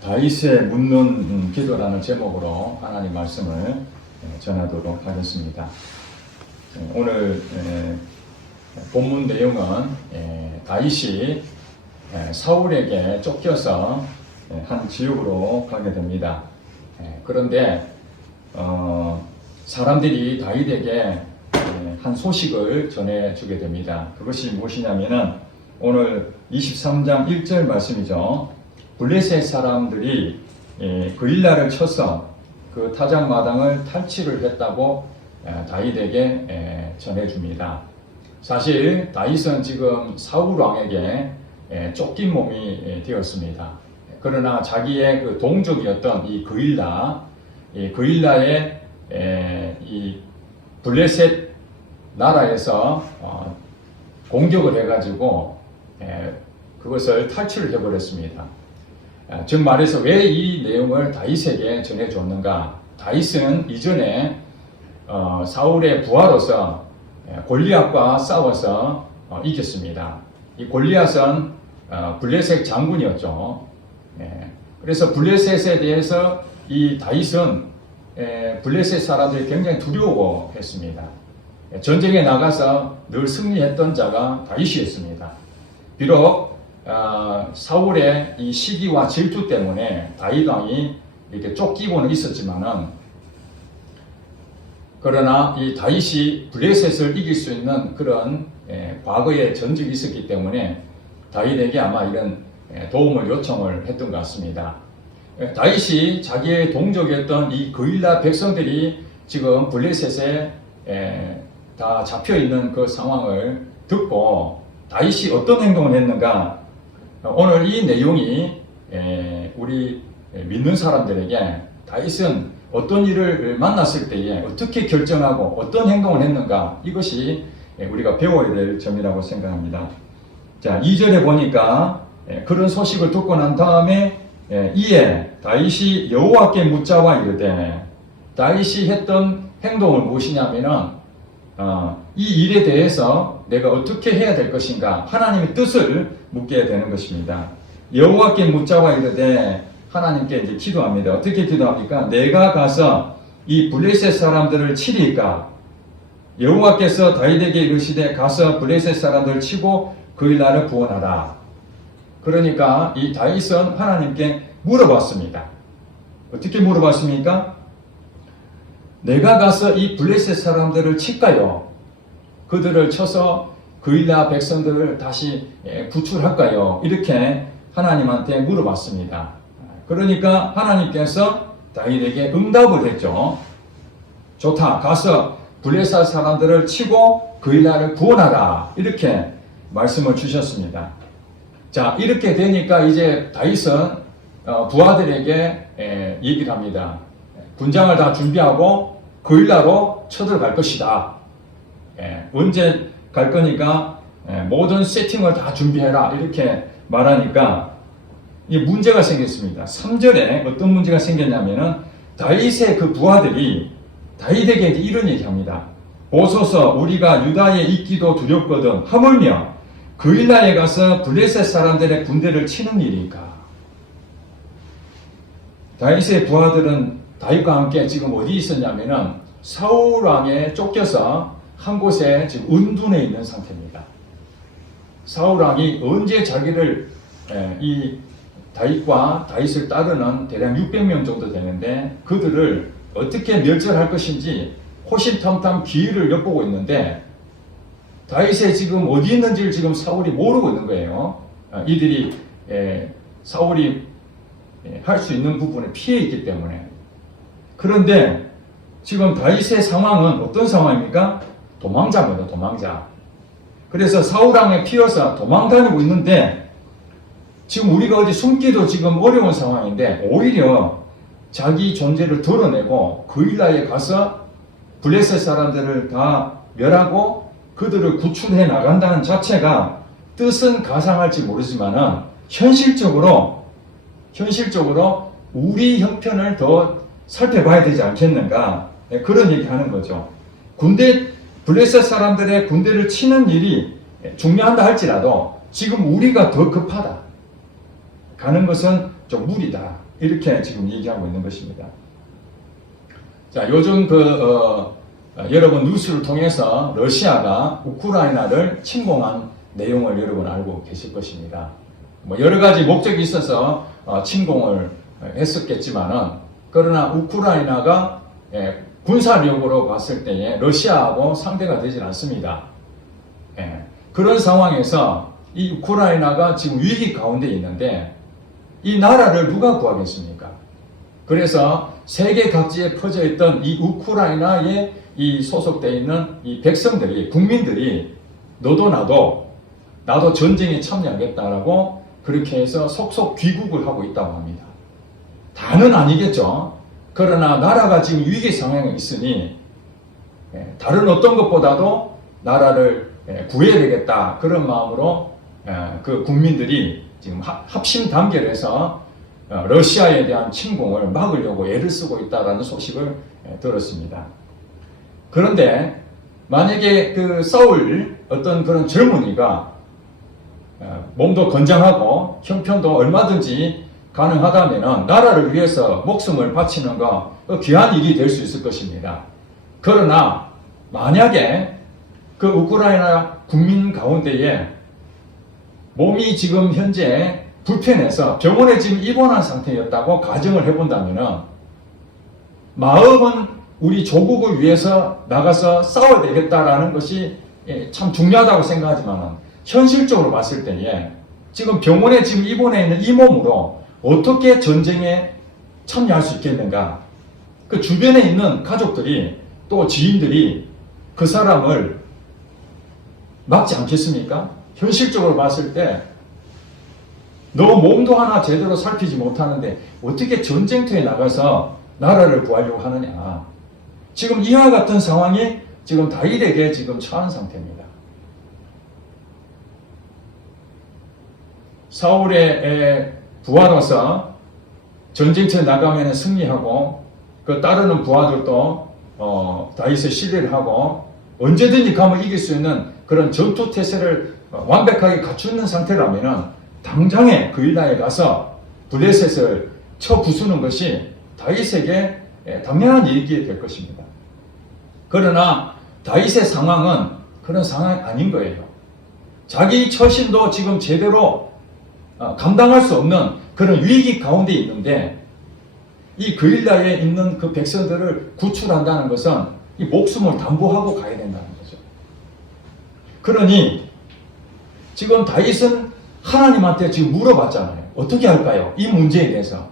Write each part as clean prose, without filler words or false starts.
다윗의 묻는 기도라는 제목으로 하나님 말씀을 전하도록 하겠습니다. 오늘 본문 내용은 다윗이 사울에게 쫓겨서 한 지역으로 가게 됩니다. 그런데 사람들이 다윗에게 한 소식을 전해주게 됩니다. 그것이 무엇이냐면은 오늘 23장 1절 말씀이죠. 블레셋 사람들이 그일라를 쳐서 그 타작마당을 탈취를 했다고 다윗에게 전해줍니다. 사실 다윗은 지금 사울 왕에게 쫓긴 몸이 되었습니다. 그러나 자기의 그 동족이었던 이 그일라의 이 블레셋 나라에서 공격을 해가지고 그것을 탈취를 해버렸습니다. 즉 말해서 왜 이 내용을 다윗에게 전해줬는가? 다윗은 이전에 사울의 부하로서 골리앗과 싸워서 이겼습니다. 이 골리앗은 블레셋 장군이었죠. 그래서 블레셋에 대해서 이 다윗은 블레셋 사람들이 굉장히 두려워했습니다. 전쟁에 나가서 늘 승리했던 자가 다윗이었습니다. 비록 사울의 이 시기와 질투 때문에 다윗 왕이 이렇게 쫓기고는 있었지만은, 그러나 이 다윗이 블레셋을 이길 수 있는 그런 과거의 전적이 있었기 때문에 다윗에게 아마 이런 도움을 요청을 했던 것 같습니다. 다윗이 자기의 동족이었던 이 그일라 백성들이 지금 블레셋에 다 잡혀 있는 그 상황을 듣고 다윗이 어떤 행동을 했는가? 오늘 이 내용이 우리 믿는 사람들에게 다윗은 어떤 일을 만났을 때에 어떻게 결정하고 어떤 행동을 했는가, 이것이 우리가 배워야 될 점이라고 생각합니다. 자, 2절에 보니까 그런 소식을 듣고 난 다음에 이에 다윗이 여호와께 묻자와 이르되, 다윗이 했던 행동은 무엇이냐면은 이 일에 대해서 내가 어떻게 해야 될 것인가, 하나님의 뜻을 묻게 되는 것입니다. 여호와께 묻자와 이르되 하나님께 이제 기도합니다. 어떻게 기도합니까? 내가 가서 이 블레셋 사람들을 치리까? 여호와께서 다윗에게 이르시되 가서 블레셋 사람들을 치고 그일라를 구원하라. 그러니까 이 다윗은 하나님께 물어봤습니다. 어떻게 물어봤습니까? 내가 가서 이 블레셋 사람들을 칠까요? 그들을 쳐서 그일라 백성들을 다시 구출할까요? 이렇게 하나님한테 물어봤습니다. 그러니까 하나님께서 다윗에게 응답을 했죠. 좋다, 가서 블레셋 사람들을 치고 그일라를 구원하라, 이렇게 말씀을 주셨습니다. 자, 이렇게 되니까 이제 다윗은 부하들에게 얘기를 합니다. 군장을 다 준비하고 그일라로 쳐들어갈 것이다. 언제 갈 거니까 모든 세팅을 다 준비해라, 이렇게 말하니까 이 문제가 생겼습니다. 3절에 어떤 문제가 생겼냐면은 다윗의 그 부하들이 다윗에게 이런 얘기합니다. 보소서, 우리가 유다에 있기도 두렵거든 하물며 그일라에 가서 블레셋 사람들의 군대를 치는 일일까? 다윗의 부하들은 다윗과 함께 지금 어디 있었냐면은 사울 왕에 쫓겨서 한 곳에 지금 은둔해 있는 상태입니다. 사울 왕이 언제 자기를 이 다윗과 다윗을 따르는 대략 600명 정도 되는데 그들을 어떻게 멸절할 것인지 호신탐탐 기회를 엿보고 있는데, 다윗이 지금 어디 있는지를 지금 사울이 모르고 있는 거예요. 이들이 사울이 할 수 있는 부분에 피해 있기 때문에. 그런데 지금 다윗의 상황은 어떤 상황입니까? 도망자입니다. 도망자. 그래서 사울 왕에 피어서 도망다니고 있는데, 지금 우리가 어디 숨기도 지금 어려운 상황인데 오히려 자기 존재를 드러내고 그일라에 가서 블레셋 사람들을 다 멸하고 그들을 구출해 나간다는 자체가 뜻은 가상할지 모르지만은 현실적으로 우리 형편을 더 살펴봐야 되지 않겠는가, 그런 얘기 하는 거죠. 블레셋 사람들의 군대를 치는 일이 중요한다 할지라도 지금 우리가 더 급하다. 가는 것은 좀 무리다. 이렇게 지금 얘기하고 있는 것입니다. 자, 요즘 여러분 뉴스를 통해서 러시아가 우크라이나를 침공한 내용을 여러분 알고 계실 것입니다. 뭐 여러 가지 목적이 있어서 침공을 했었겠지만은, 그러나 우크라이나가 군사력으로 봤을 때에 러시아하고 상대가 되질 않습니다. 그런 상황에서 이 우크라이나가 지금 위기 가운데 있는데 이 나라를 누가 구하겠습니까? 그래서 세계 각지에 퍼져 있던 이 우크라이나에 이 소속되어 있는 이 백성들이, 국민들이 너도 나도 전쟁에 참여하겠다라고 그렇게 해서 속속 귀국을 하고 있다고 합니다. 다는 아니겠죠. 그러나 나라가 지금 위기 상황에 있으니 다른 어떤 것보다도 나라를 구해야 되겠다, 그런 마음으로 그 국민들이 지금 합심 단결해서 러시아에 대한 침공을 막으려고 애를 쓰고 있다는 소식을 들었습니다. 그런데 만약에 싸울 어떤 그런 젊은이가 몸도 건장하고 형편도 얼마든지 가능하다면 나라를 위해서 목숨을 바치는 거 귀한 일이 될 수 있을 것입니다. 그러나 만약에 그 우크라이나 국민 가운데에 몸이 지금 현재 불편해서 병원에 지금 입원한 상태였다고 가정을 해본다면 마음은 우리 조국을 위해서 나가서 싸워야 되겠다라는 것이 참 중요하다고 생각하지만 현실적으로 봤을 때에 지금 병원에 지금 입원해 있는 이 몸으로 어떻게 전쟁에 참여할 수 있겠는가? 그 주변에 있는 가족들이 또 지인들이 그 사람을 막지 않겠습니까? 현실적으로 봤을 때 너 몸도 하나 제대로 살피지 못하는데 어떻게 전쟁터에 나가서 나라를 구하려고 하느냐. 지금 이와 같은 상황이 지금 다윗에게 지금 처한 상태입니다. 사울의 부하로서 전쟁터에 나가면 승리하고 그 따르는 부하들도 다윗의 신뢰를 하고 언제든지 가면 이길 수 있는 그런 전투 태세를 완벽하게 갖추는 상태라면 당장에 그일라에 가서 블레셋을 쳐 부수는 것이 다윗에게 당연한 일이 될 것입니다. 그러나 다윗의 상황은 그런 상황이 아닌 거예요. 자기 처신도 지금 제대로 감당할 수 없는 그런 위기 가운데 있는데 이 그일라에 있는 그 백성들을 구출한다는 것은 이 목숨을 담보하고 가야 된다는 거죠. 그러니 지금 다윗은 하나님한테 지금 물어봤잖아요. 어떻게 할까요? 이 문제에 대해서.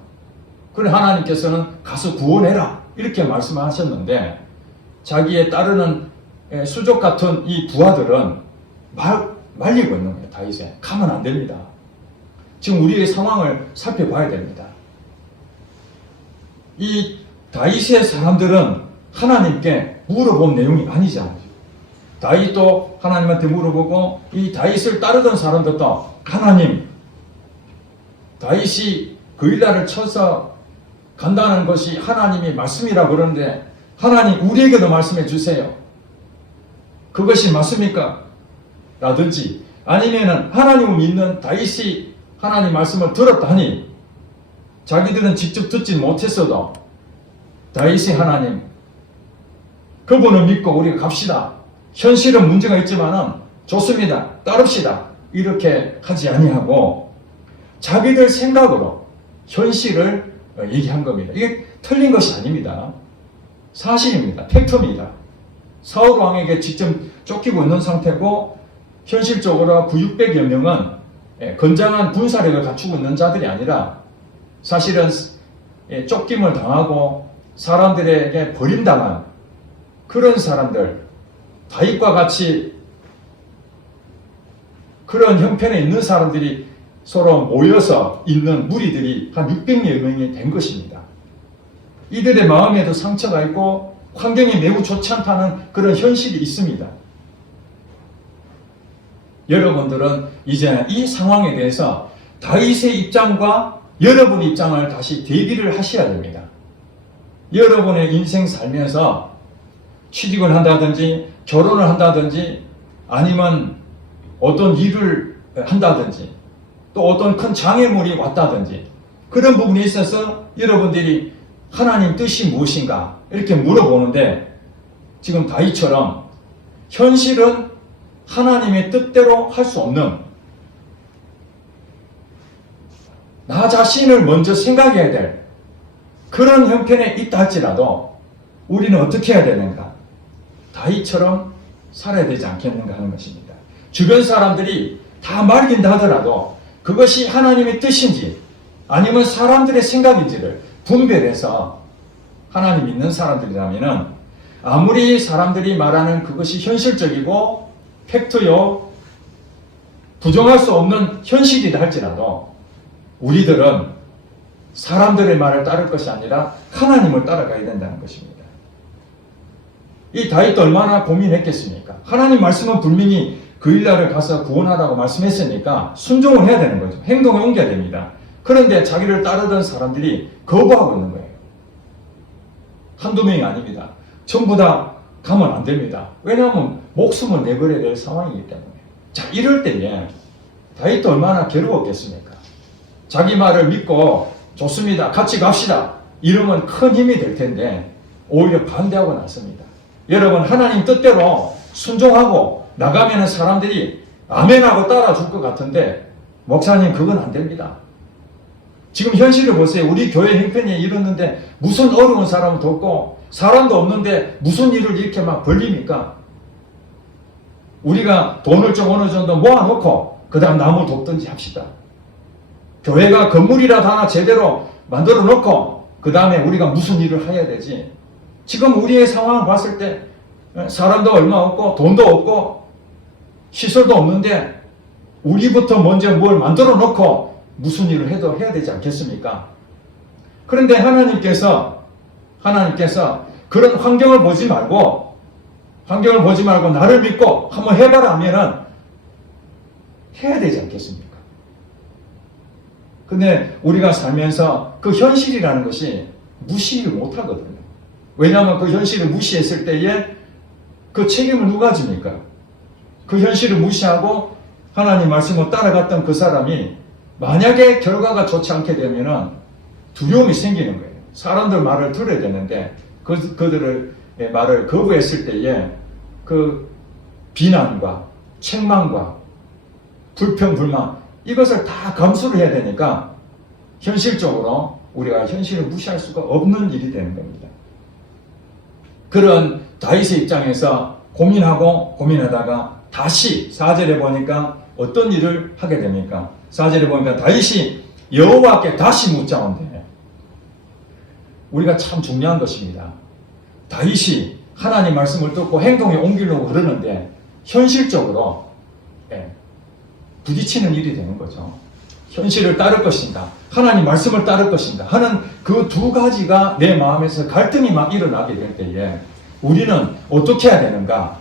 그래 하나님께서는 가서 구원해라 이렇게 말씀하셨는데 자기의 따르는 수족 같은 이 부하들은 말리고 있는 거예요. 다윗에 가면 안 됩니다. 지금 우리의 상황을 살펴봐야 됩니다. 이 다윗의 사람들은 하나님께 물어본 내용이 아니지 않아요. 다윗도 하나님한테 물어보고 이 다윗을 따르던 사람들도 하나님, 다윗이 그일라를 쳐서 간다는 것이 하나님의 말씀이라 그러는데 하나님 우리에게도 말씀해 주세요. 그것이 맞습니까? 라든지 아니면은 하나님을 믿는 다윗이 하나님 말씀을 들었다니 자기들은 직접 듣지 못했어도 다윗이 하나님 그분을 믿고 우리가 갑시다. 현실은 문제가 있지만은 좋습니다. 따릅시다. 이렇게 하지 아니하고 자기들 생각으로 현실을 얘기한 겁니다. 이게 틀린 것이 아닙니다. 사실입니다. 팩트입니다. 사울 왕에게 직접 쫓기고 있는 상태고 현실적으로 900여 명은 건장한 군사력을 갖추고 있는 자들이 아니라 사실은 쫓김을 당하고 사람들에게 버림당한 그런 사람들, 다윗과 같이 그런 형편에 있는 사람들이 서로 모여서 있는 무리들이 한 600여 명이 된 것입니다. 이들의 마음에도 상처가 있고 환경이 매우 좋지 않다는 그런 현실이 있습니다. 여러분들은 이제 이 상황에 대해서 다윗의 입장과 여러분의 입장을 다시 대비를 하셔야 됩니다. 여러분의 인생 살면서 취직을 한다든지 결혼을 한다든지 아니면 어떤 일을 한다든지 또 어떤 큰 장애물이 왔다든지 그런 부분에 있어서 여러분들이 하나님 뜻이 무엇인가 이렇게 물어보는데 지금 다윗처럼 현실은 하나님의 뜻대로 할 수 없는 나 자신을 먼저 생각해야 될 그런 형편에 있다 할지라도 우리는 어떻게 해야 되는가? 다윗처럼 살아야 되지 않겠는가 하는 것입니다. 주변 사람들이 다 말긴다 하더라도 그것이 하나님의 뜻인지 아니면 사람들의 생각인지를 분별해서 하나님 믿는 사람들이라면 아무리 사람들이 말하는 그것이 현실적이고 팩트요 부정할 수 없는 현실이다 할지라도 우리들은 사람들의 말을 따를 것이 아니라 하나님을 따라가야 된다는 것입니다. 이 다윗도 얼마나 고민했겠습니까? 하나님 말씀은 분명히 그 일날을 가서 구원하라고 말씀했으니까 순종을 해야 되는 거죠. 행동에 옮겨야 됩니다. 그런데 자기를 따르던 사람들이 거부하고 있는 거예요. 한두 명이 아닙니다. 전부 다 가면 안 됩니다. 왜냐하면 목숨을 내버려야 될 상황이기 때문에. 자, 이럴 때에 다윗도 얼마나 괴로웠겠습니까? 자기 말을 믿고 좋습니다. 같이 갑시다. 이러면 큰 힘이 될 텐데 오히려 반대하고 났습니다. 여러분 하나님 뜻대로 순종하고 나가면 사람들이 아멘하고 따라줄 것 같은데 목사님 그건 안 됩니다. 지금 현실을 보세요. 우리 교회 형편이 이렇는데 무슨 어려운 사람을 돕고 사람도 없는데 무슨 일을 이렇게 막 벌립니까? 우리가 돈을 좀 어느 정도 모아놓고 그 다음 남을 돕든지 합시다. 교회가 건물이라도 하나 제대로 만들어 놓고 그 다음에 우리가 무슨 일을 해야 되지. 지금 우리의 상황을 봤을 때 사람도 얼마 없고 돈도 없고 시설도 없는데 우리부터 먼저 뭘 만들어 놓고 무슨 일을 해도 해야 되지 않겠습니까? 그런데 하나님께서 그런 환경을 보지 말고 나를 믿고 한번 해봐라 하면은 해야 되지 않겠습니까? 근데 우리가 살면서 그 현실이라는 것이 무시를 못 하거든요. 왜냐하면 그 현실을 무시했을 때에 그 책임을 누가 집니까? 그 현실을 무시하고 하나님 말씀을 따라갔던 그 사람이 만약에 결과가 좋지 않게 되면은 두려움이 생기는 거예요. 사람들 말을 들어야 되는데 그들의 말을 거부했을 때에 그 비난과 책망과 불평, 불만 이것을 다 감수를 해야 되니까 현실적으로 우리가 현실을 무시할 수가 없는 일이 되는 겁니다. 그런 다윗의 입장에서 고민하다가 다시 4절에 보니까 어떤 일을 하게 됩니까? 4절에 보니까 다윗이 여호와께 다시 묻자온대. 우리가 참 중요한 것입니다. 다윗이 하나님 말씀을 듣고 행동에 옮기려고 그러는데 현실적으로 부딪히는 일이 되는 거죠. 현실을 따를 것인가 하나님 말씀을 따를 것인가 하는 그 두 가지가 내 마음에서 갈등이 막 일어나게 될 때에 우리는 어떻게 해야 되는가?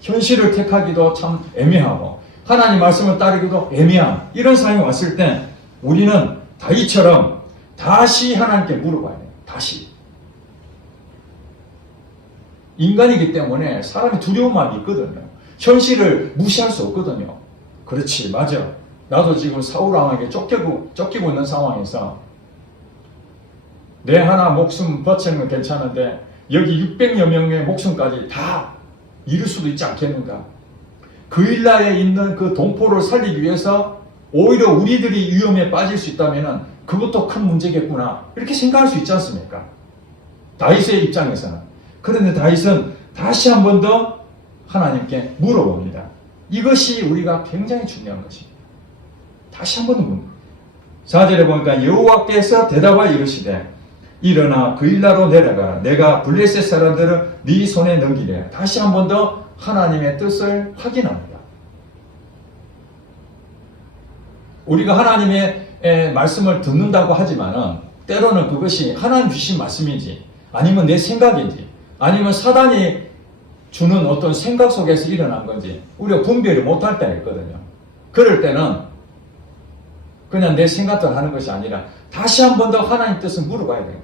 현실을 택하기도 참 애매하고 하나님 말씀을 따르기도 애매한 이런 상황이 왔을 때 우리는 다윗처럼 다시 하나님께 물어봐야 돼요. 다시. 인간이기 때문에 사람이 두려운 마음이 있거든요. 현실을 무시할 수 없거든요. 그렇지, 맞아. 나도 지금 사울 왕에게 쫓기고 있는 상황에서 내 하나 목숨 버티는 건 괜찮은데 여기 600여 명의 목숨까지 다 잃을 수도 있지 않겠는가? 그 일라에 있는 그 동포를 살리기 위해서 오히려 우리들이 위험에 빠질 수 있다면 그것도 큰 문제겠구나 이렇게 생각할 수 있지 않습니까? 다윗의 입장에서는. 그런데 다윗은 다시 한 번 더 하나님께 물어봅니다. 이것이 우리가 굉장히 중요한 것입니다. 다시 한 번 더 묻는 4절에 보니까 여호와께서 대답하여 이르시되 일어나 그 일라로 내려가라. 내가 블레셋 사람들을 네 손에 넘기리라. 다시 한 번 더 하나님의 뜻을 확인합니다. 우리가 하나님의 말씀을 듣는다고 하지만은 때로는 그것이 하나님 주신 말씀인지 아니면 내 생각인지 아니면 사단이 주는 어떤 생각 속에서 일어난 건지 우리가 분별을 못할 때가 있거든요. 그럴 때는 그냥 내 생각대로 하는 것이 아니라 다시 한 번 더 하나님 뜻을 물어봐야 돼요.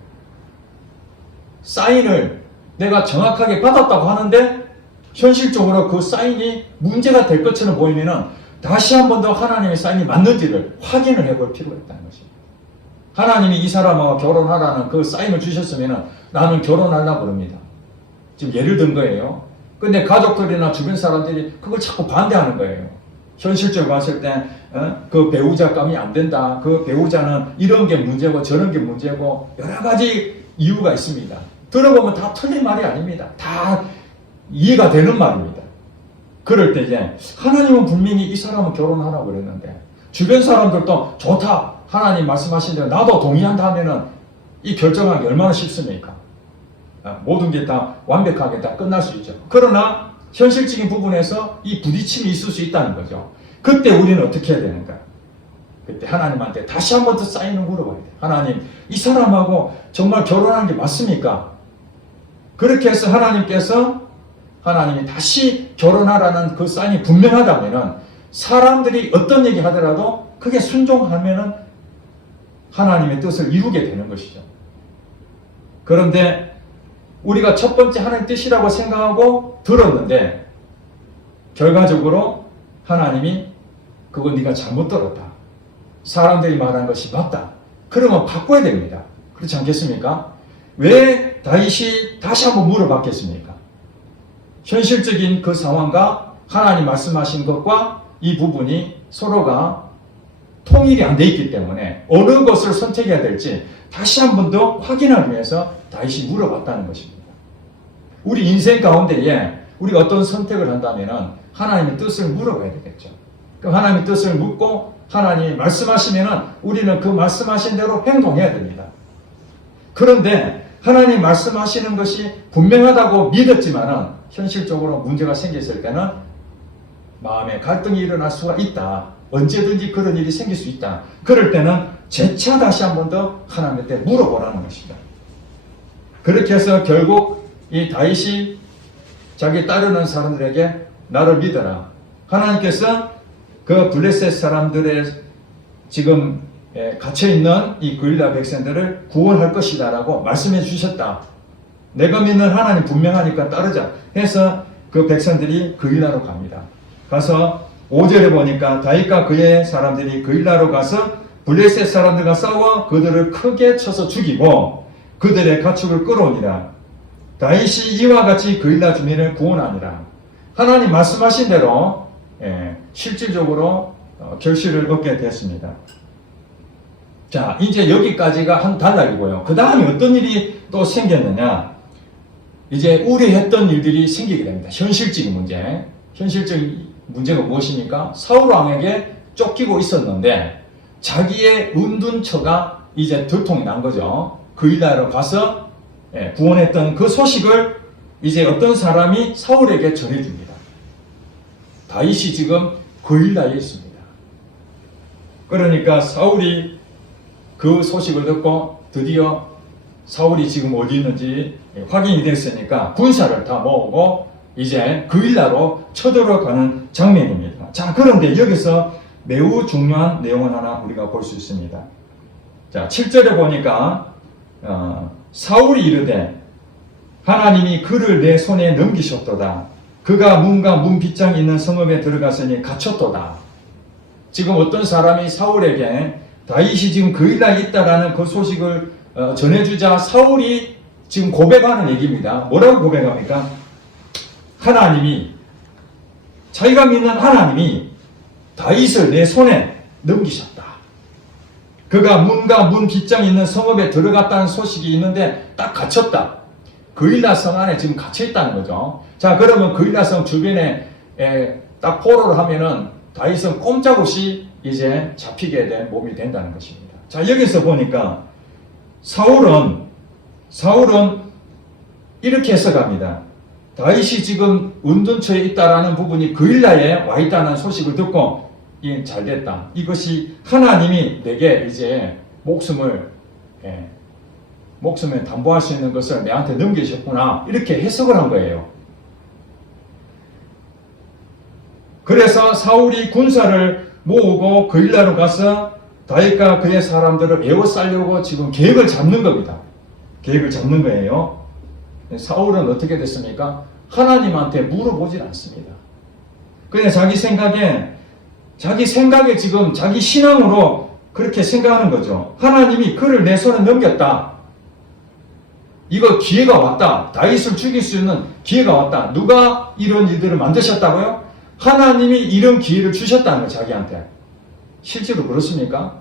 사인을 내가 정확하게 받았다고 하는데 현실적으로 그 사인이 문제가 될 것처럼 보이면은 다시 한 번 더 하나님의 사인이 맞는지를 확인을 해볼 필요가 있다는 것입니다. 하나님이 이 사람하고 결혼하라는 그 사인을 주셨으면 나는 결혼하려고 그럽니다. 지금 예를 든 거예요. 근데 가족들이나 주변 사람들이 그걸 자꾸 반대하는 거예요. 현실적으로 봤을 때 그 배우자감이 안 된다. 그 배우자는 이런 게 문제고 저런 게 문제고 여러 가지 이유가 있습니다. 들어보면 다 틀린 말이 아닙니다. 다 이해가 되는 말입니다. 그럴 때 이제 하나님은 분명히 이 사람은 결혼하라고 그랬는데 주변 사람들도 좋다. 하나님 말씀하신 대로 나도 동의한다 하면은 이 결정하기 얼마나 쉽습니까? 모든 게 다 완벽하게 다 끝날 수 있죠. 그러나 현실적인 부분에서 이 부딪힘이 있을 수 있다는 거죠. 그때 우리는 어떻게 해야 되는가? 그때 하나님한테 다시 한 번 더 사인을 물어봐야 돼요. 하나님, 이 사람하고 정말 결혼하는 게 맞습니까? 그렇게 해서 하나님이 다시 결혼하라는 그 사인이 분명하다면은 사람들이 어떤 얘기 하더라도 그게 순종하면은 하나님의 뜻을 이루게 되는 것이죠. 그런데 우리가 첫 번째 하나님 뜻이라고 생각하고 들었는데 결과적으로 하나님이 그건 네가 잘못 들었다. 사람들이 말한 것이 맞다. 그러면 바꿔야 됩니다. 그렇지 않겠습니까? 왜 다윗이 다시 한번 물어봤겠습니까? 현실적인 그 상황과 하나님 말씀하신 것과 이 부분이 서로가 통일이 안 돼 있기 때문에 어느 것을 선택해야 될지 다시 한 번 더 확인하기 위해서 다윗이 물어봤다는 것입니다. 우리 인생 가운데에 우리가 어떤 선택을 한다면 하나님의 뜻을 물어봐야 되겠죠. 그럼 하나님의 뜻을 묻고 하나님이 말씀하시면 우리는 그 말씀하신 대로 행동해야 됩니다. 그런데 하나님 말씀하시는 것이 분명하다고 믿었지만 현실적으로 문제가 생겼을 때는 마음에 갈등이 일어날 수가 있다. 언제든지 그런 일이 생길 수 있다. 그럴 때는 재차 다시 한 번 더 하나님한테 물어보라는 것이다. 그렇게 해서 결국 이 다윗이 자기 따르는 사람들에게 나를 믿어라. 하나님께서 그 블레셋 사람들의 지금 갇혀있는 이 그릴라 백성들을 구원할 것이다 라고 말씀해 주셨다. 내가 믿는 하나님 분명하니까 따르자 해서 그 백성들이 그릴라로 갑니다. 가서 5절에 보니까 다윗과 그의 사람들이 그릴라로 가서 블레셋 사람들과 싸워 그들을 크게 쳐서 죽이고 그들의 가축을 끌어오니라. 다윗이 이와 같이 그릴라 주민을 구원하니라. 하나님 말씀하신 대로 실질적으로 결실을 얻게 됐습니다. 자, 이제 여기까지가 한 단락이고요. 그 다음에 어떤 일이 또 생겼느냐. 이제 우려했던 일들이 생기게 됩니다. 현실적인 문제. 현실적인 문제가 무엇입니까? 사울 왕에게 쫓기고 있었는데 자기의 은둔처가 이제 들통이 난 거죠. 그릴라로 가서 구원했던 그 소식을 이제 어떤 사람이 사울에게 전해줍니다. 다윗이 지금 그릴라에 있습니다. 그러니까 사울이 그 소식을 듣고 드디어 사울이 지금 어디 있는지 확인이 됐으니까 군사를 다 모으고 이제 그릴라로 쳐들어가는 장면입니다. 자, 그런데 여기서 매우 중요한 내용을 하나 우리가 볼 수 있습니다. 자, 7절에 보니까 사울이 이르되 하나님이 그를 내 손에 넘기셨도다. 그가 문과 문 빗장이 있는 성읍에 들어갔으니 갇혔도다. 지금 어떤 사람이 사울에게 다윗이 지금 그릴라에 있다라는 그 소식을 전해주자 사울이 지금 고백하는 얘기입니다. 뭐라고 고백합니까? 하나님이, 자기가 믿는 하나님이 다윗을 내 손에 넘기셨다. 그가 문과 문 빗장이 있는 성읍에 들어갔다는 소식이 있는데 딱 갇혔다. 그릴라 성 안에 지금 갇혀 있다는 거죠. 자, 그러면 그릴라 성 주변에 딱 포로를 하면은 다윗은 꼼짝없이 이제 잡히게 된 몸이 된다는 것입니다. 자, 여기서 보니까 사울은 이렇게 해석합니다. 다윗이 지금 은둔처에 있다라는 부분이 그릴라에 와 있다는 소식을 듣고 잘 됐다. 이것이 하나님이 내게 이제 목숨을 담보할 수 있는 것을 내한테 넘기셨구나. 이렇게 해석을 한 거예요. 그래서 사울이 군사를 모으고 그릴라로 가서 다윗과 그의 사람들을 에워싸려고 지금 계획을 잡는 겁니다. 계획을 잡는 거예요. 사울은 어떻게 됐습니까? 하나님한테 물어보질 않습니다. 그냥 자기 생각에 지금 자기 신앙으로 그렇게 생각하는 거죠. 하나님이 그를 내 손에 넘겼다. 이거 기회가 왔다. 다윗을 죽일 수 있는 기회가 왔다. 누가 이런 일들을 만드셨다고요? 하나님이 이런 기회를 주셨다는 거예요, 자기한테. 실제로 그렇습니까?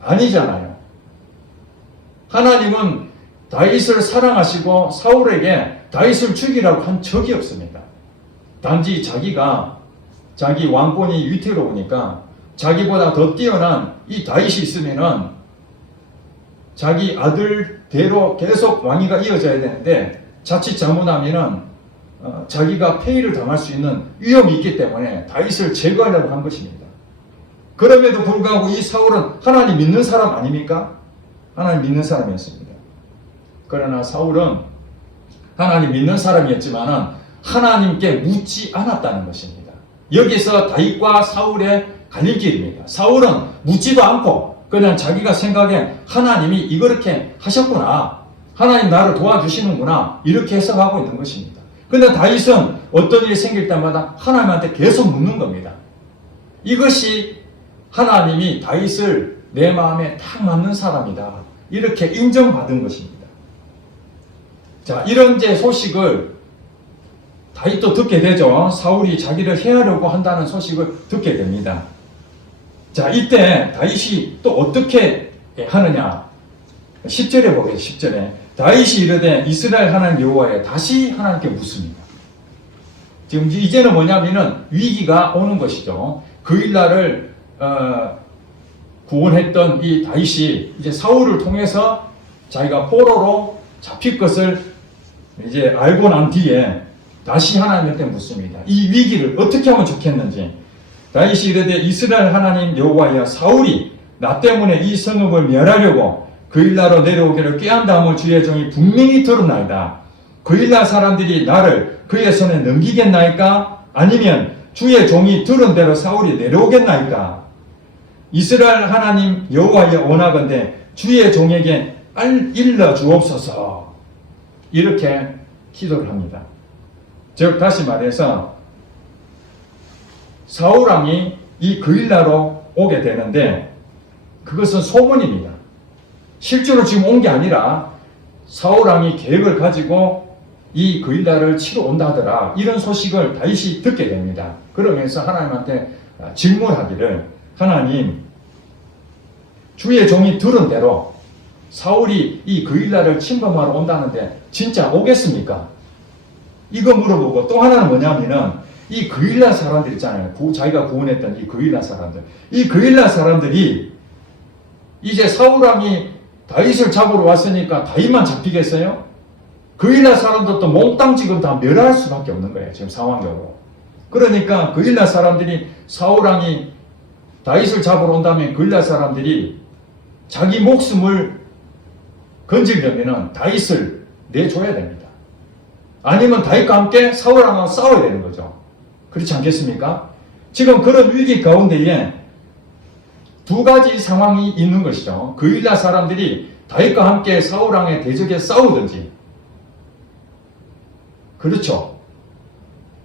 아니잖아요. 하나님은 다윗을 사랑하시고 사울에게 다윗을 죽이라고 한 적이 없습니다. 단지 자기가 자기 왕권이 위태로우니까 자기보다 더 뛰어난 이 다윗이 있으면은 자기 아들대로 계속 왕위가 이어져야 되는데 자칫 잘못하면은 자기가 폐위를 당할 수 있는 위험이 있기 때문에 다윗을 제거하려고 한 것입니다. 그럼에도 불구하고 이 사울은 하나님 믿는 사람 아닙니까? 하나님 믿는 사람이었습니다. 그러나 사울은 하나님 믿는 사람이었지만은 하나님께 묻지 않았다는 것입니다. 여기서 다윗과 사울의 갈림길입니다. 사울은 묻지도 않고 그냥 자기가 생각에 하나님이 이렇게 하셨구나. 하나님 나를 도와주시는구나. 이렇게 해석하고 있는 것입니다. 그런데 다윗은 어떤 일이 생길 때마다 하나님한테 계속 묻는 겁니다. 이것이 하나님이 다윗을 내 마음에 딱 맞는 사람이다. 이렇게 인정받은 것입니다. 자, 이런 이제 소식을 다윗도 듣게 되죠. 사울이 자기를 해하려고 한다는 소식을 듣게 됩니다. 자, 이때 다윗이 또 어떻게 하느냐. 10절에 보겠습니다. 10절에 다윗이 이르되 이스라엘 하나님 여호와여 다시 하나님께 묻습니다. 지금 이제는 뭐냐면은 위기가 오는 것이죠. 그 일날을 구원했던 이 다윗이 이제 사울을 통해서 자기가 포로로 잡힐 것을 이제 알고 난 뒤에 다시 하나님한테 묻습니다. 이 위기를 어떻게 하면 좋겠는지. 다윗이 이르되 이스라엘 하나님 여호와여 사울이 나 때문에 이 성읍을 멸하려고 그 일나로 내려오기를 꾀한다함을 주의 종이 분명히 들었나이다. 그 일날 사람들이 나를 그의 손에 넘기겠나이까? 아니면 주의 종이 들은 대로 사울이 내려오겠나이까? 이스라엘 하나님 여호와여 원하건대 주의 종에게 일러 주옵소서. 이렇게 기도를 합니다. 즉 다시 말해서 사울왕이 이 그일라로 오게 되는데 그것은 소문입니다. 실제로 지금 온 게 아니라 사울왕이 계획을 가지고 이 그일라를 치러 온다 하더라. 이런 소식을 다윗이 듣게 됩니다. 그러면서 하나님한테 질문하기를 하나님 주의 종이 들은 대로 사울이 이 그일라를 침범하러 온다는데 진짜 오겠습니까? 이거 물어보고 또 하나는 뭐냐면은 이 그일라 사람들 있잖아요. 자기가 구원했던 이 그일라 사람들. 이 그일라 사람들이 이제 사울왕이 다윗을 잡으러 왔으니까 다윗만 잡히겠어요? 그일라 사람들도 몽땅 지금 다 멸할 수밖에 없는 거예요. 지금 상황적으로. 그러니까 그일라 사람들이 사울왕이 다윗을 잡으러 온다면 그일라 사람들이 자기 목숨을 건지려면 다윗을 내줘야 됩니다. 아니면 다윗과 함께 사울왕과 싸워야 되는 거죠. 그렇지 않겠습니까? 지금 그런 위기 가운데에 두 가지 상황이 있는 것이죠. 그일라 사람들이 다윗과 함께 사울왕의 대적에 싸우든지. 그렇죠.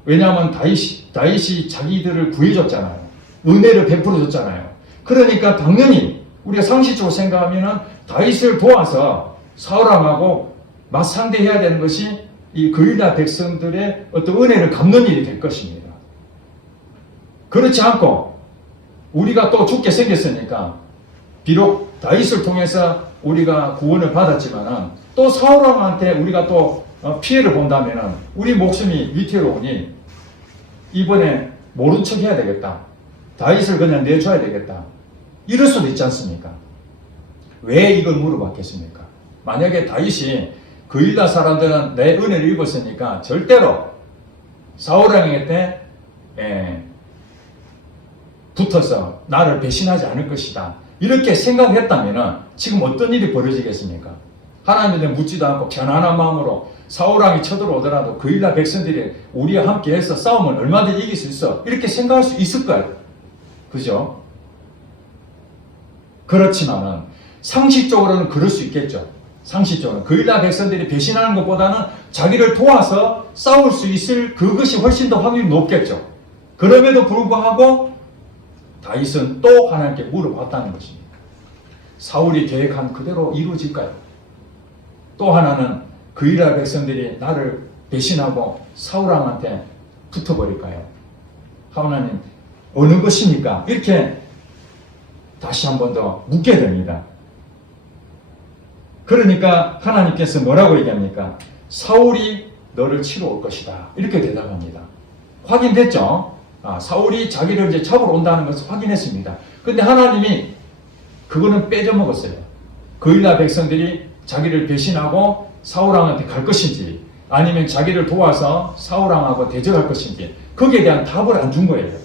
왜냐하면 다윗이 자기들을 구해줬잖아요. 은혜를 베풀어줬잖아요. 그러니까 당연히 우리가 상식적으로 생각하면 다윗을 도와서 사울왕하고 맞상대해야 되는 것이 이 그일라 백성들의 어떤 은혜를 갚는 일이 될 것입니다. 그렇지 않고 우리가 또 죽게 생겼으니까 비록 다윗을 통해서 우리가 구원을 받았지만은 또 사울왕한테 우리가 또 피해를 본다면은 우리 목숨이 위태로우니 이번에 모른 척 해야 되겠다. 다윗을 그냥 내줘야 되겠다. 이럴 수도 있지 않습니까? 왜 이걸 물어봤겠습니까? 만약에 다윗이 그일라 사람들은 내 은혜를 입었으니까 절대로 사울왕에게 붙어서 나를 배신하지 않을 것이다. 이렇게 생각했다면 지금 어떤 일이 벌어지겠습니까? 하나님한테 묻지도 않고 편안한 마음으로 사울왕이 쳐들어오더라도 그일라 백성들이 우리와 함께해서 싸움을 얼마든지 이길 수 있어. 이렇게 생각할 수 있을까요? 그죠? 그렇지만은 상식적으로는 그럴 수 있겠죠. 상식적으로는 그일라 백성들이 배신하는 것보다는 자기를 도와서 싸울 수 있을 그것이 훨씬 더 확률이 높겠죠. 그럼에도 불구하고 다윗은 또 하나님께 물어봤다는 것입니다. 사울이 계획한 그대로 이루어질까요? 또 하나는 그 이스라엘 백성들이 나를 배신하고 사울왕한테 붙어버릴까요? 하나님 어느 것입니까? 이렇게 다시 한 번 더 묻게 됩니다. 그러니까 하나님께서 뭐라고 얘기합니까? 사울이 너를 치러 올 것이다. 이렇게 대답합니다. 확인됐죠? 사울이 자기를 이제 잡으러 온다는 것을 확인했습니다. 근데 하나님이 그거는 빼져먹었어요. 그 이스라엘 백성들이 자기를 배신하고 사울왕한테 갈 것인지 아니면 자기를 도와서 사울왕하고 대적할 것인지 거기에 대한 답을 안 준 거예요.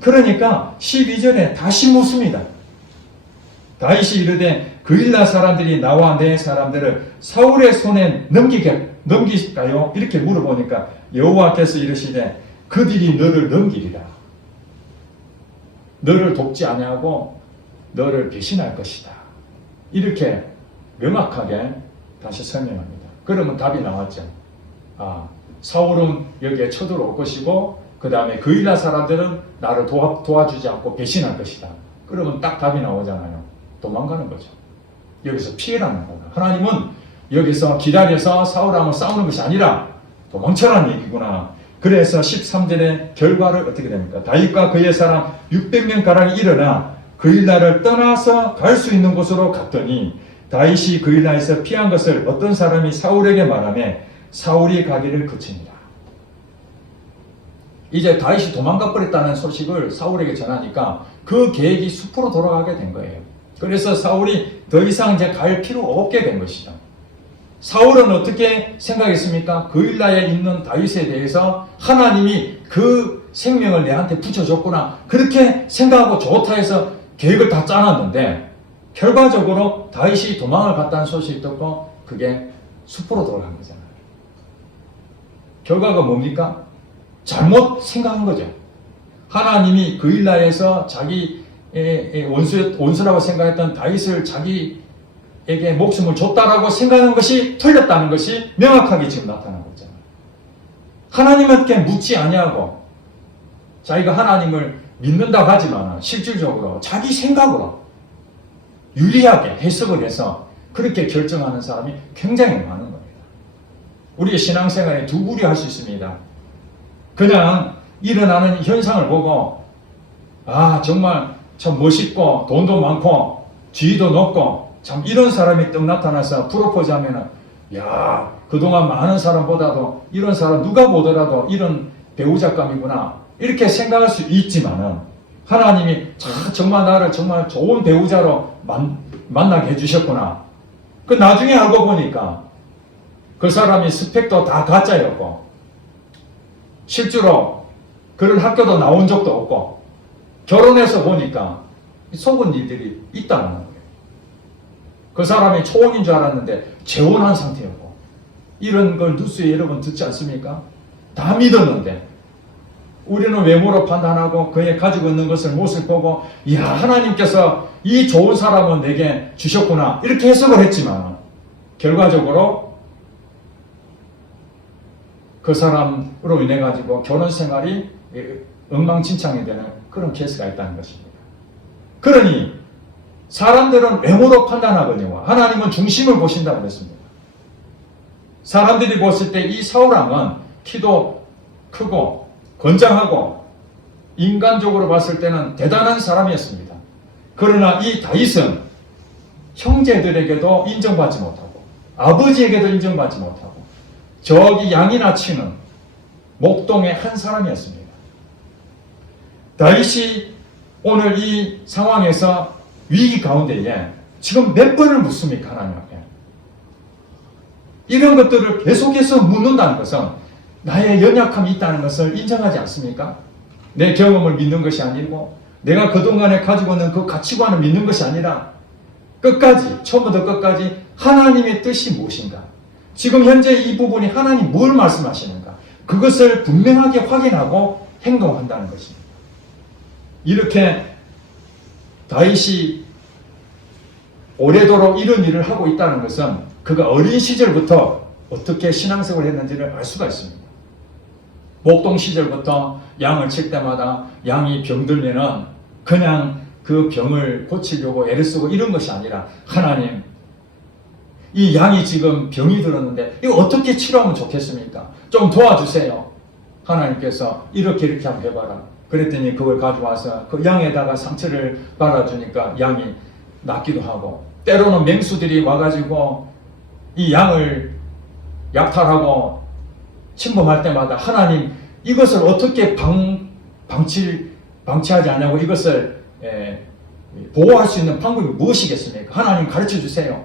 그러니까 12절에 다시 묻습니다. 다윗이 이르되 그 이스라엘 사람들이 나와 내 사람들을 사울의 손에 넘길까요? 이렇게 물어보니까 여호와께서 이르시되 그들이 너를 넘기리라. 너를 돕지 아니하고 너를 배신할 것이다. 이렇게 명확하게 다시 설명합니다. 그러면 답이 나왔죠. 사울은 여기에 쳐들어올 것이고 그 다음에 그 이스라엘 사람들은 나를 도와주지 않고 배신할 것이다. 그러면 딱 답이 나오잖아요. 도망가는 거죠. 여기서 피해라는 거다. 하나님은 여기서 기다려서 사울왕을 싸우는 것이 아니라 도망쳐라는 얘기구나. 그래서 13절의 결과를 어떻게 됩니까? 다윗과 그의 사람 600명 가량이 일어나 그 이스라엘을 떠나서 갈 수 있는 곳으로 갔더니 다윗이 그 이스라엘에서 피한 것을 어떤 사람이 사울에게 말하며 사울이 가기를 그칩니다. 이제 다윗이 도망가 버렸다는 소식을 사울에게 전하니까 그 계획이 숲으로 돌아가게 된 거예요. 그래서 사울이 더 이상 이제 갈 필요 없게 된 것이죠. 사울은 어떻게 생각했습니까? 그 이스라엘에 있는 다윗에 대해서 하나님이 그 생명을 내한테 붙여줬구나. 그렇게 생각하고 좋다 해서 계획을 다 짜놨는데 결과적으로 다윗이 도망을 갔다는 소식이 듣고 그게 숲으로 돌아간 거잖아요. 결과가 뭡니까? 잘못 생각한 거죠. 하나님이 그 이스라엘에서 자기 원수라고 생각했던 다윗을 자기에게 목숨을 줬다라고 생각하는 것이 틀렸다는 것이 명확하게 지금 나타나고 있잖아요. 하나님께 묻지 아니하고 자기가 하나님을 믿는다고 하지만 실질적으로 자기 생각으로 유리하게 해석을 해서 그렇게 결정하는 사람이 굉장히 많은 겁니다. 우리의 신앙생활에 두 부류 할 수 있습니다. 그냥 일어나는 현상을 보고 정말 참 멋있고 돈도 많고 지위도 높고 참 이런 사람이 딱 나타나서 프로포즈 하면은 그동안 많은 사람보다도 이런 사람 누가 보더라도 이런 배우자감이구나 이렇게 생각할 수 있지만은 하나님이 정말 나를 정말 좋은 배우자로 만나게 해주셨구나. 그 나중에 알고 보니까 그 사람이 스펙도 다 가짜였고 실제로 그런 학교도 나온 적도 없고 결혼해서 보니까 속은 일들이 있다는 거예요. 그 사람이 초혼인 줄 알았는데 재혼한 상태였고 이런 걸 뉴스에 여러분 듣지 않습니까? 다 믿었는데 우리는 외모로 판단하고 그의 가지고 있는 것을 모습을 보고 하나님께서 이 좋은 사람은 내게 주셨구나 이렇게 해석을 했지만 결과적으로 그 사람으로 인해 가지고 결혼 생활이 엉망진창이 되는 그런 케이스가 있다는 것입니다. 그러니 사람들은 외모로 판단하거든요. 하나님은 중심을 보신다고 그랬습니다. 사람들이 봤을 때 이 사울왕은 키도 크고 건장하고 인간적으로 봤을 때는 대단한 사람이었습니다. 그러나 이 다윗은 형제들에게도 인정받지 못하고 아버지에게도 인정받지 못하고 저기 양이나 치는 목동의 한 사람이었습니다. 다윗이 오늘 이 상황에서 위기 가운데에 지금 몇 번을 묻습니까? 하나님 앞에. 이런 것들을 계속해서 묻는다는 것은 나의 연약함이 있다는 것을 인정하지 않습니까? 내 경험을 믿는 것이 아니고 내가 그동안에 가지고 있는 그 가치관을 믿는 것이 아니라 끝까지 처음부터 끝까지 하나님의 뜻이 무엇인가? 지금 현재 이 부분이 하나님 뭘 말씀하시는가? 그것을 분명하게 확인하고 행동한다는 것입니다. 이렇게 다윗이 오래도록 이런 일을 하고 있다는 것은 그가 어린 시절부터 어떻게 신앙생활을 했는지를 알 수가 있습니다. 목동 시절부터 양을 칠 때마다 양이 병들면은 그냥 그 병을 고치려고 애를 쓰고 이런 것이 아니라 하나님, 이 양이 지금 병이 들었는데 이거 어떻게 치료하면 좋겠습니까? 좀 도와주세요. 하나님께서 이렇게 한번 해봐라. 그랬더니 그걸 가져와서 그 양에다가 상처를 발라주니까 양이 낫기도 하고, 때로는 맹수들이 와가지고 이 양을 약탈하고 침범할 때마다 하나님 이것을 어떻게 방치하지 않냐고, 이것을 보호할 수 있는 방법이 무엇이겠습니까? 하나님 가르쳐 주세요.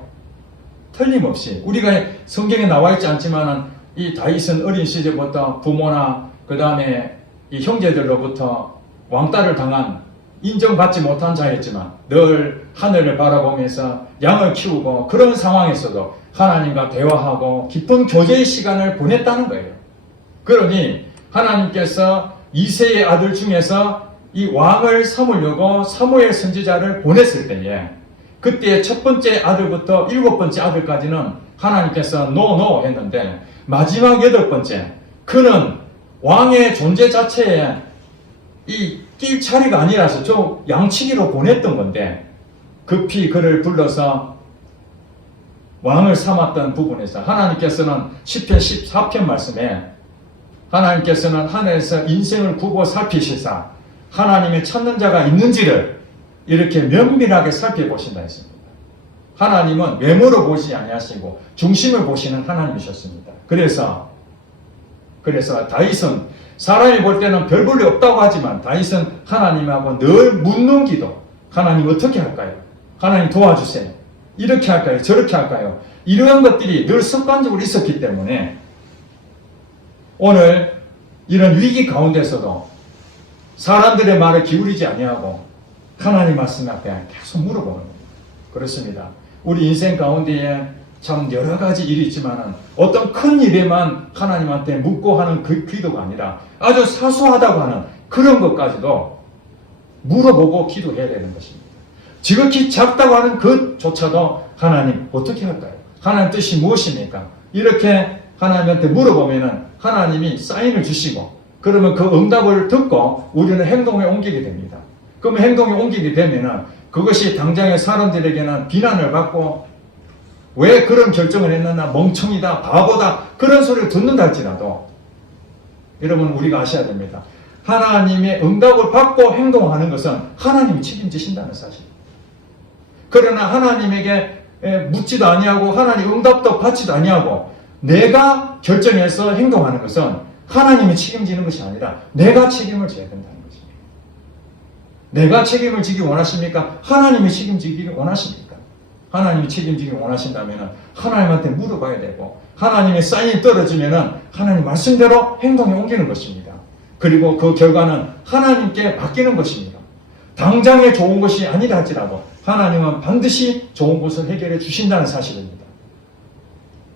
틀림없이 우리가 성경에 나와 있지 않지만 이 다윗은 어린 시절부터 부모나 그 다음에 이 형제들로부터 왕따를 당한 인정받지 못한 자였지만 늘 하늘을 바라보면서 양을 키우고 그런 상황에서도 하나님과 대화하고 깊은 교제의 시간을 보냈다는 거예요. 그러니 하나님께서 이새의 아들 중에서 이 왕을 삼으려고 사무엘 선지자를 보냈을 때에 그때 첫 번째 아들부터 일곱 번째 아들까지는 하나님께서 노 했는데 마지막 여덟 번째, 그는 왕의 존재 자체에 이 낄 차리가 아니라서 좀 양치기로 보냈던 건데 급히 그를 불러서 왕을 삼았던 부분에서 하나님께서는 시편 14편 말씀에 하나님께서는 하늘에서 인생을 구고 살피시사 하나님의 찾는 자가 있는지를 이렇게 면밀하게 살펴보신다 했습니다. 하나님은 외모로 보지 아니하시고 중심을 보시는 하나님이셨습니다. 그래서 다윗은 사람이 볼 때는 별 볼일 없다고 하지만 다윗은 하나님하고 늘 묻는 기도, 하나님 어떻게 할까요? 하나님 도와주세요. 이렇게 할까요? 저렇게 할까요? 이러한 것들이 늘 습관적으로 있었기 때문에 오늘 이런 위기 가운데서도 사람들의 말을 기울이지 아니하고 하나님 말씀 앞에 계속 물어보는 겁니다. 그렇습니다. 우리 인생 가운데에 참 여러 가지 일이 있지만 어떤 큰 일에만 하나님한테 묻고 하는 그 기도가 아니라 아주 사소하다고 하는 그런 것까지도 물어보고 기도해야 되는 것입니다. 지극히 작다고 하는 것조차도 하나님 어떻게 할까요? 하나님 뜻이 무엇입니까? 이렇게 하나님한테 물어보면은 하나님이 사인을 주시고 그러면 그 응답을 듣고 우리는 행동에 옮기게 됩니다. 그러면 행동에 옮기게 되면은 그것이 당장의 사람들에게는 비난을 받고 왜 그런 결정을 했느냐, 멍청이다, 바보다, 그런 소리를 듣는다 할지라도 여러분 우리가 아셔야 됩니다. 하나님의 응답을 받고 행동하는 것은 하나님이 책임지신다는 사실. 그러나 하나님에게 묻지도 아니하고 하나님 응답도 받지도 아니하고 내가 결정해서 행동하는 것은 하나님이 책임지는 것이 아니라 내가 책임을 져야 된다는 것입니다. 내가 책임을 지기 원하십니까? 하나님이 책임지기를 원하십니까? 하나님이 책임지기를 원하신다면 하나님한테 물어봐야 되고 하나님의 사인이 떨어지면 하나님 말씀대로 행동에 옮기는 것입니다. 그리고 그 결과는 하나님께 맡기는 것입니다. 당장에 좋은 것이 아니라 할지라도 하나님은 반드시 좋은 것을 해결해 주신다는 사실입니다.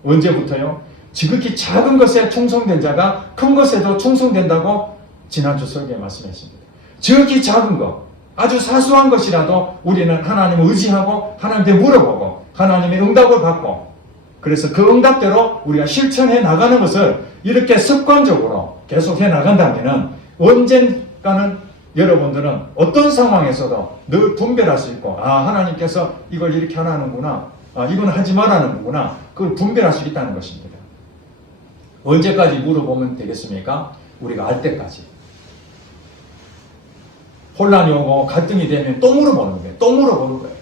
언제부터요? 지극히 작은 것에 충성된 자가 큰 것에도 충성된다고 지난주 설교에 말씀했습니다. 지극히 작은 것, 아주 사소한 것이라도 우리는 하나님을 의지하고 하나님께 물어보고 하나님의 응답을 받고 그래서 그 응답대로 우리가 실천해 나가는 것을 이렇게 습관적으로 계속 해 나간다면 언젠가는 여러분들은 어떤 상황에서도 늘 분별할 수 있고 하나님께서 이걸 이렇게 하라는구나, 이건 하지 말라는구나, 그걸 분별할 수 있다는 것입니다. 언제까지 물어보면 되겠습니까? 우리가 알 때까지. 혼란이 오고 갈등이 되면 또 물어보는 거예요. 또 물어보는 거예요.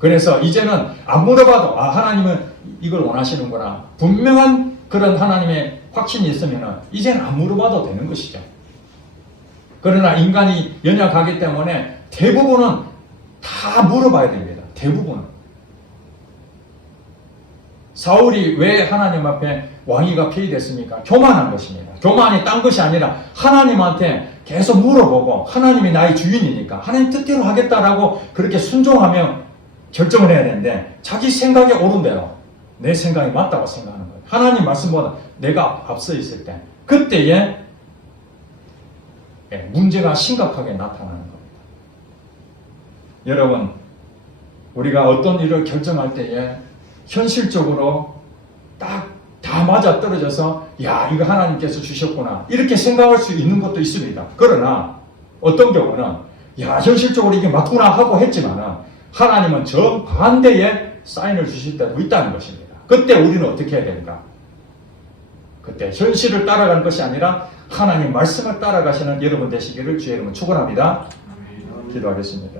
그래서 이제는 안 물어봐도 하나님은 이걸 원하시는구나. 분명한 그런 하나님의 확신이 있으면 이제는 안 물어봐도 되는 것이죠. 그러나 인간이 연약하기 때문에 대부분은 다 물어봐야 됩니다. 대부분은. 사울이 왜 하나님 앞에 왕위가 폐위됐습니까? 교만한 것입니다. 교만이 딴 것이 아니라 하나님한테 계속 물어보고 하나님이 나의 주인이니까 하나님 뜻대로 하겠다라고 그렇게 순종하며 결정을 해야 되는데 자기 생각에 옳은 대로 내 생각이 맞다고 생각하는 거예요. 하나님 말씀보다 내가 앞서 있을 때 그때에 문제가 심각하게 나타나는 겁니다. 여러분, 우리가 어떤 일을 결정할 때에 현실적으로 딱 다 맞아떨어져서 이거 하나님께서 주셨구나 이렇게 생각할 수 있는 것도 있습니다. 그러나 어떤 경우는 야, 현실적으로 이게 맞구나 하고 했지만 하나님은 정반대의 사인을 주실 때도 있다는 것입니다. 그때 우리는 어떻게 해야 되는가? 그때 현실을 따라가는 것이 아니라 하나님 말씀을 따라가시는 여러분 되시기를 주의 이름으로 축원합니다. 기도하겠습니다.